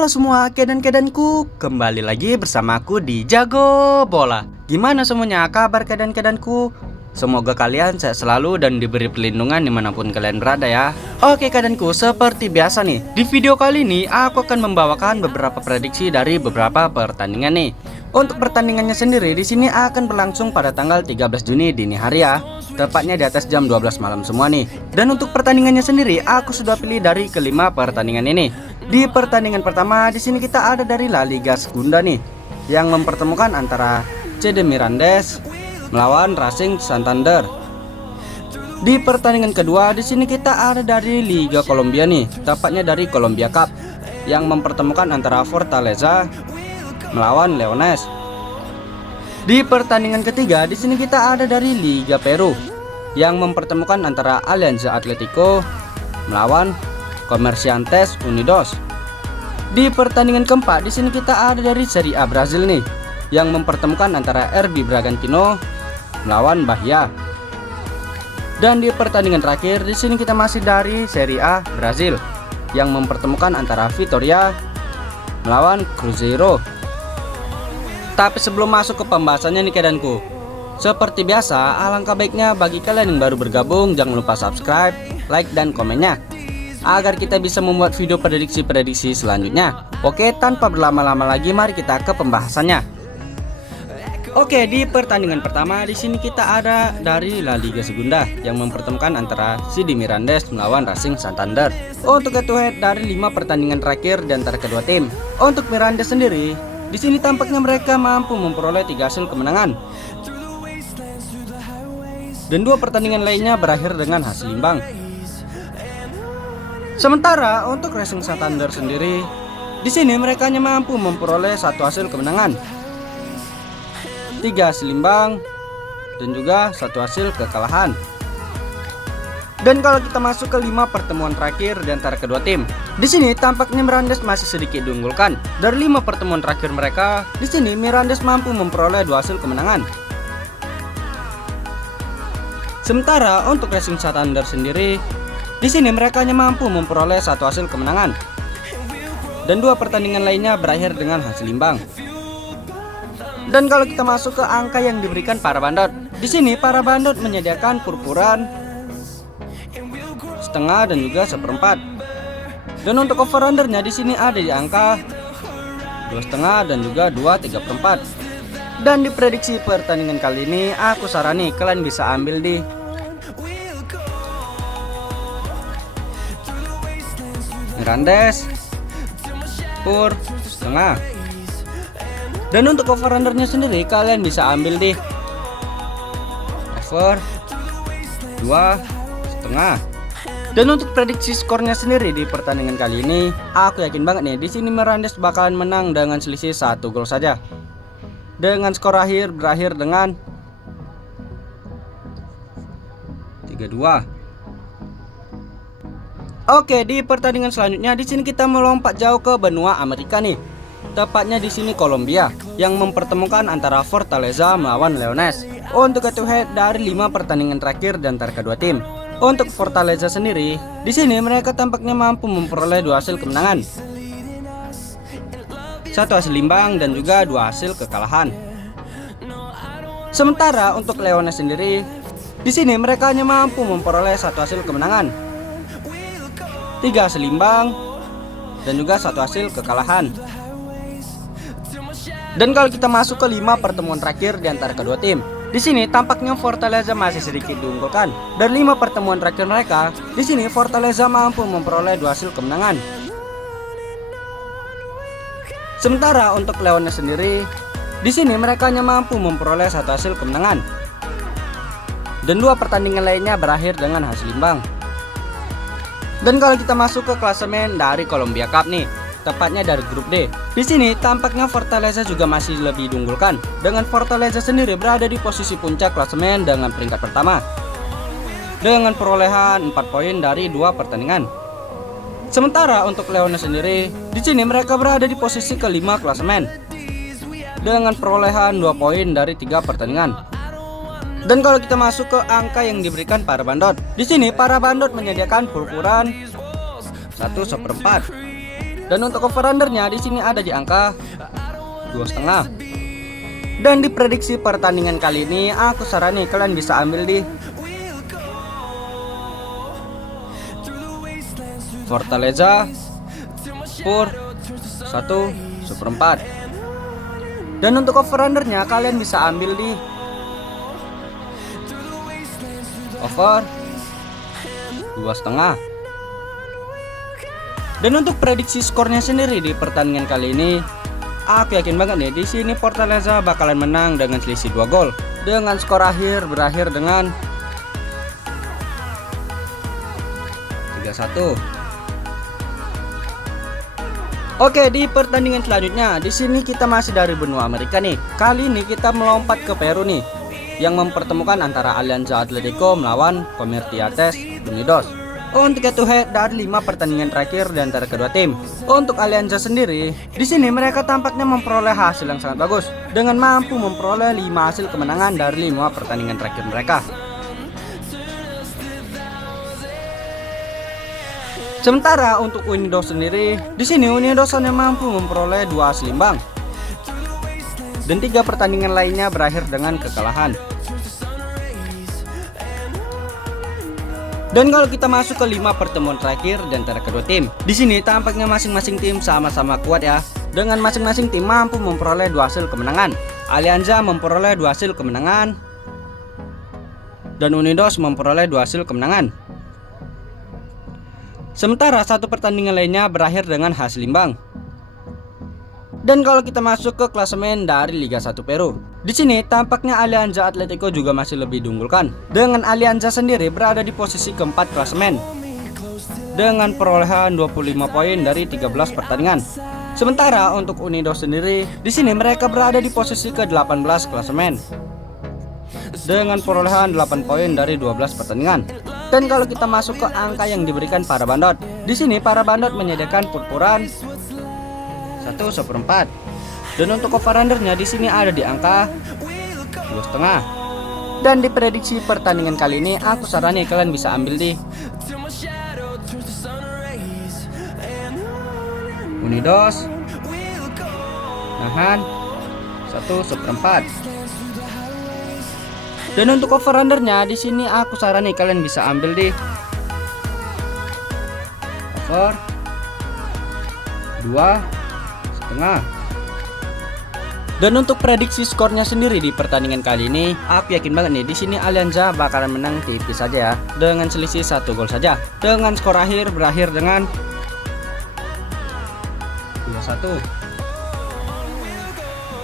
Halo semua kedan-kedanku, kembali lagi bersamaku di Jago Bola. Gimana semuanya kabar kedan-kedanku? Semoga kalian sehat selalu dan diberi perlindungan dimanapun kalian berada ya. Oke kedanku, seperti biasa nih, di video kali ini aku akan membawakan beberapa prediksi dari beberapa pertandingan nih. Untuk pertandingannya sendiri di sini akan berlangsung pada tanggal 13 Juni dini hari ya. Tepatnya di atas jam 12 malam semua nih. Dan untuk pertandingannya sendiri aku sudah pilih dari kelima pertandingan ini. Di pertandingan pertama di sini kita ada dari La Liga Segunda nih, yang mempertemukan antara CD Mirandes melawan Racing Santander. Di pertandingan kedua di sini kita ada dari Liga Kolombia nih, tepatnya dari Colombia Cup, yang mempertemukan antara Fortaleza melawan Leones. Di pertandingan ketiga di sini kita ada dari Liga Peru, yang mempertemukan antara Alianza Atlético melawan Comerciantes Unidos. Di pertandingan keempat di sini kita ada dari Serie A Brazil nih, yang mempertemukan antara RB Bragantino melawan Bahia. Dan di pertandingan terakhir di sini kita masih dari Serie A Brazil, yang mempertemukan antara Vitória melawan Cruzeiro. Tapi sebelum masuk ke pembahasannya nih kedanku, seperti biasa alangkah baiknya bagi kalian yang baru bergabung jangan lupa subscribe, like dan komennya, agar kita bisa membuat video prediksi-prediksi selanjutnya. Oke, tanpa berlama-lama lagi mari kita ke pembahasannya. Oke, di pertandingan pertama di sini kita ada dari La Liga Segunda, yang mempertemukan antara CD Mirandes melawan Racing Santander. Untuk head to head dari 5 pertandingan terakhir di antara kedua tim. Untuk Mirandes sendiri, di sini tampaknya mereka mampu memperoleh 3 hasil kemenangan. Dan 2 pertandingan lainnya berakhir dengan hasil imbang. Sementara untuk Racing Santander sendiri, di sini mereka hanya mampu memperoleh 1 hasil kemenangan, 3 hasil imbang, dan juga 1 hasil kekalahan. Dan kalau kita masuk ke 5 pertemuan terakhir di antara kedua tim, di sini tampaknya Mirandes masih sedikit diunggulkan. Dari 5 pertemuan terakhir mereka, di sini Mirandes mampu memperoleh 2 hasil kemenangan. Sementara untuk Racing Santander sendiri, di sini mereka hanya mampu memperoleh 1 hasil kemenangan, dan 2 pertandingan lainnya berakhir dengan hasil imbang. Dan kalau kita masuk ke angka yang diberikan para bandot, di sini para bandot menyediakan purpuran setengah dan juga 1/4. Dan untuk over undernya di sini ada di angka 2,5 dan juga 2,3/4. Dan di prediksi pertandingan kali ini aku sarani kalian bisa ambil di Mirandes pur setengah. Dan untuk over undernya sendiri kalian bisa ambil di over 2,5. Dan untuk prediksi skornya sendiri di pertandingan kali ini, aku yakin banget nih di sini Mirandes bakalan menang dengan selisih 1 gol saja. Dengan skor akhir berakhir dengan 3-2. Oke, di pertandingan selanjutnya di sini kita melompat jauh ke benua Amerika nih. Tepatnya di sini Kolombia, yang mempertemukan antara Fortaleza melawan Leones. Untuk head to head dari 5 pertandingan terakhir di antara kedua tim. Untuk Fortaleza sendiri, di sini mereka tampaknya mampu memperoleh 2 hasil kemenangan, 1 hasil imbang dan juga 2 hasil kekalahan. Sementara untuk Leones sendiri, di sini mereka hanya mampu memperoleh 1 hasil kemenangan, 3 hasil imbang, dan juga 1 hasil kekalahan. Dan kalau kita masuk ke 5 pertemuan terakhir di antara kedua tim, di sini tampaknya Fortaleza masih sedikit diunggulkan. Dari 5 pertemuan terakhir mereka, di sini Fortaleza mampu memperoleh 2 hasil kemenangan. Sementara untuk Leones sendiri, di sini mereka hanya mampu memperoleh 1 hasil kemenangan, dan 2 pertandingan lainnya berakhir dengan hasil imbang. Dan kalau kita masuk ke klasemen dari Colombia Cup nih, tepatnya dari grup D, di sini tampaknya Fortaleza juga masih lebih diunggulkan, dengan Fortaleza sendiri berada di posisi puncak klasemen dengan peringkat pertama dengan perolehan 4 poin dari 2 pertandingan. Sementara untuk Leones sendiri, di sini mereka berada di posisi kelima klasemen dengan perolehan 2 poin dari 3 pertandingan. Dan kalau kita masuk ke angka yang diberikan para bandot, di sini para bandot menyediakan purpuran 1/4. Dan untuk over-undernya di sini ada di angka 2,5. Dan di prediksi pertandingan kali ini aku sarani kalian bisa ambil di Fortaleza Spur 1/4. Dan untuk over-undernya kalian bisa ambil di over 2,5. Dan untuk prediksi skornya sendiri di pertandingan kali ini, aku yakin banget nih di sini Fortaleza bakalan menang dengan selisih 2 gol. Dengan skor akhir berakhir dengan 3-1. Oke, di pertandingan selanjutnya di sini kita masih dari benua Amerika nih. Kali ini kita melompat ke Peru nih, yang mempertemukan antara Alianza Atletico melawan Comerciantes Unidos. Untuk head to head dari 5 pertandingan terakhir di antara kedua tim. Untuk Alianza sendiri, di sini mereka tampaknya memperoleh hasil yang sangat bagus dengan mampu memperoleh 5 hasil kemenangan dari 5 pertandingan terakhir mereka. Sementara untuk Unidos sendiri, di sini Unidos hanya mampu memperoleh 2 hasil imbang dan 3 pertandingan lainnya berakhir dengan kekalahan. Dan kalau kita masuk ke 5 pertemuan terakhir di antara kedua tim, di sini tampaknya masing-masing tim sama-sama kuat ya. Dengan masing-masing tim mampu memperoleh 2 hasil kemenangan. Alianza memperoleh 2 hasil kemenangan dan Unidos memperoleh 2 hasil kemenangan. Sementara 1 pertandingan lainnya berakhir dengan hasil imbang. Dan kalau kita masuk ke klasemen dari Liga 1 Peru, di sini tampaknya Alianza Atletico juga masih lebih diunggulkan. Dengan Alianza sendiri berada di posisi keempat klasemen dengan perolehan 25 poin dari 13 pertandingan. Sementara untuk Unidos sendiri, di sini mereka berada di posisi ke-18 klasemen dengan perolehan 8 poin dari 12 pertandingan. Dan kalau kita masuk ke angka yang diberikan para bandot, di sini para bandot menyediakan purpuran 1/4. Dan untuk over-undernya di sini ada di angka 2,5. Dan di prediksi pertandingan kali ini aku sarani kalian bisa ambil di Unidos nahan 1/4. Dan untuk over-undernya di sini aku sarani kalian bisa ambil di over 2,5. Dan untuk prediksi skornya sendiri di pertandingan kali ini, aku yakin banget nih di sini Alianza bakalan menang tipis saja ya, dengan selisih 1 gol saja. Dengan skor akhir berakhir dengan 2-1.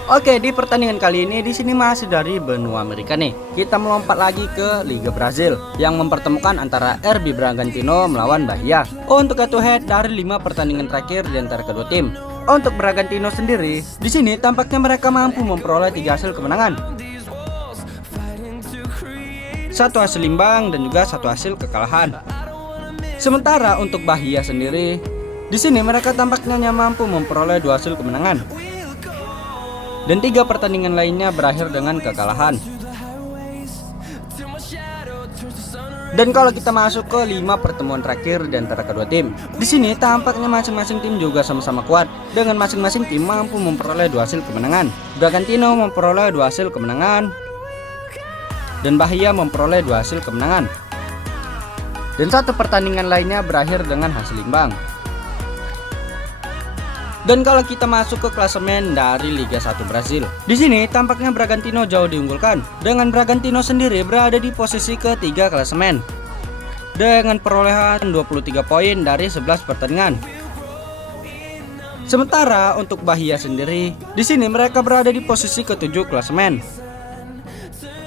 Oke, di pertandingan kali ini di sini masih dari benua Amerika nih. Kita melompat lagi ke Liga Brazil yang mempertemukan antara RB Bragantino melawan Bahia. Untuk head to head dari 5 pertandingan terakhir di antara kedua tim. Untuk Bragantino sendiri, di sini tampaknya mereka mampu memperoleh 3 hasil kemenangan, 1 hasil imbang dan juga 1 hasil kekalahan. Sementara untuk Bahia sendiri, di sini mereka tampaknya hanya mampu memperoleh 2 hasil kemenangan dan 3 pertandingan lainnya berakhir dengan kekalahan. Dan kalau kita masuk ke 5 pertemuan terakhir di antara kedua tim, di sini tampaknya masing-masing tim juga sama-sama kuat dengan masing-masing tim mampu memperoleh 2 hasil kemenangan. Bragantino memperoleh 2 hasil kemenangan dan Bahia memperoleh 2 hasil kemenangan. Dan 1 pertandingan lainnya berakhir dengan hasil imbang. Dan kalau kita masuk ke klasemen dari Liga 1 Brasil, di sini tampaknya Bragantino jauh diunggulkan. Dengan Bragantino sendiri berada di posisi ketiga klasemen dengan perolehan 23 poin dari 11 pertandingan. Sementara untuk Bahia sendiri, di sini mereka berada di posisi ke-7 klasemen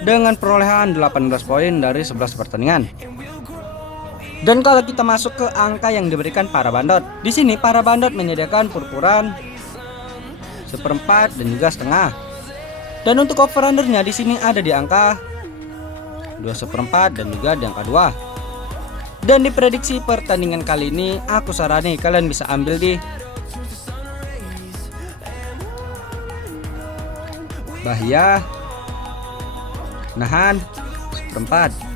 dengan perolehan 18 poin dari 11 pertandingan. Dan kalau kita masuk ke angka yang diberikan para bandot, di sini para bandot menyediakan purpuran 1/4 dan juga setengah. Dan untuk over-undernya di sini ada di angka 2/4 dan juga di angka 2. Dan di prediksi pertandingan kali ini aku sarani kalian bisa ambil di Bahia nahan 1/4.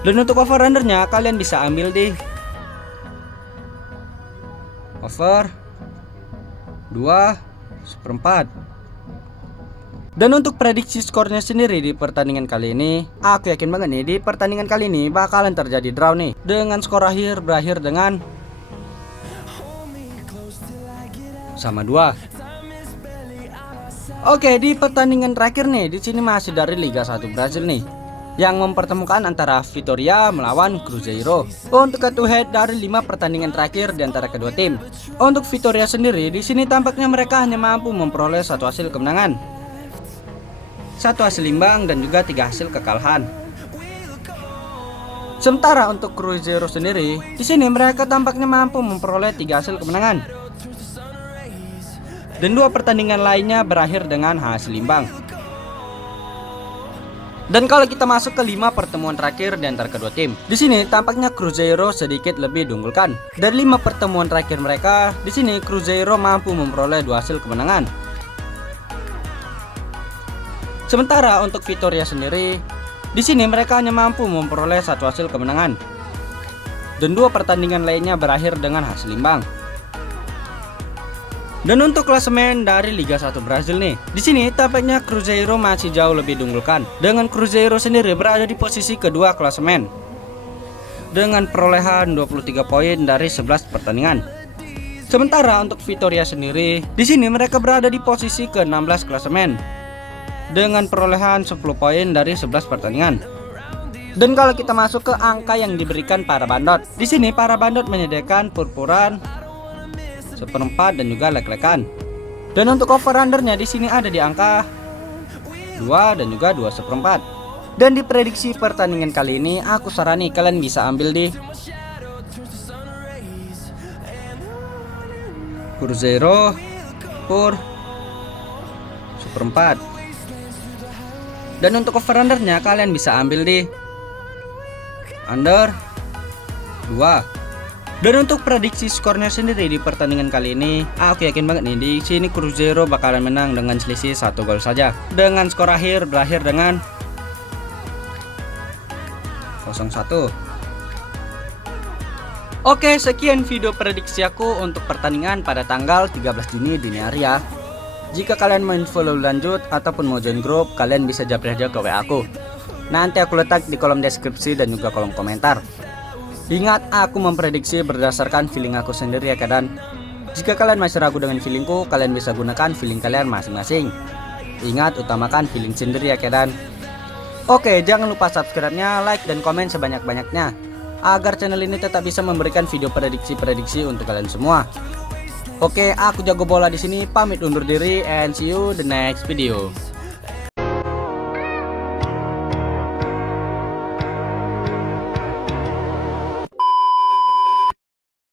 Dan untuk over-undernya kalian bisa ambil di over 2/4. Dan untuk prediksi skornya sendiri di pertandingan kali ini, aku yakin banget nih di pertandingan kali ini bakalan terjadi draw nih, dengan skor akhir berakhir dengan sama 2. Oke, di pertandingan terakhir nih, di sini masih dari Liga 1 Brazil nih, yang mempertemukan antara Vitória melawan Cruzeiro untuk head to head dari 5 pertandingan terakhir di antara kedua tim. Untuk Vitória sendiri, di sini tampaknya mereka hanya mampu memperoleh 1 hasil kemenangan, 1 hasil imbang, dan juga 3 hasil kekalahan. Sementara untuk Cruzeiro sendiri, di sini mereka tampaknya mampu memperoleh 3 hasil kemenangan, dan 2 pertandingan lainnya berakhir dengan hasil imbang. Dan kalau kita masuk ke 5 pertemuan terakhir di antara kedua tim, di sini tampaknya Cruzeiro sedikit lebih diunggulkan. Dari 5 pertemuan terakhir mereka, di sini Cruzeiro mampu memperoleh 2 hasil kemenangan. Sementara untuk Vitória sendiri, di sini mereka hanya mampu memperoleh 1 hasil kemenangan, dan 2 pertandingan lainnya berakhir dengan hasil imbang. Dan untuk klasemen dari Liga 1 Brazil nih, di sini tampaknya Cruzeiro masih jauh lebih diunggulkan, dengan Cruzeiro sendiri berada di posisi kedua klasemen dengan perolehan 23 poin dari 11 pertandingan. Sementara untuk Vitória sendiri, di sini mereka berada di posisi ke-16 klasemen dengan perolehan 10 poin dari 11 pertandingan. Dan kalau kita masuk ke angka yang diberikan para bandot, di sini para bandot menyediakan purpuran, 1/4, dan juga lek-lekan. Dan untuk over undernya di sini ada di angka 2 dan juga 2/4. Dan di prediksi pertandingan kali ini aku sarani kalian bisa ambil di Cruzeiro pur 1/4. Dan untuk over undernya kalian bisa ambil di under 2. Dan untuk prediksi skornya sendiri di pertandingan kali ini, aku yakin banget nih di sini Cruzeiro bakalan menang dengan selisih 1 gol saja, dengan skor akhir berakhir dengan 0-1. Oke, sekian video prediksi aku untuk pertandingan pada tanggal 13 Juni dini hari ya. Jika kalian mau info lebih lanjut ataupun mau join grup, kalian bisa japri aja ke WA aku. Nanti aku letak di kolom deskripsi dan juga kolom komentar. Ingat, aku memprediksi berdasarkan feeling aku sendiri ya dan jika kalian masih ragu dengan feelingku, kalian bisa gunakan feeling kalian masing-masing. Ingat, utamakan feeling sendiri ya dan oke, jangan lupa subscribe-nya, like, dan komen sebanyak-banyaknya agar channel ini tetap bisa memberikan video prediksi-prediksi untuk kalian semua. Oke, aku Jago Bola di sini pamit undur diri and see you the next video.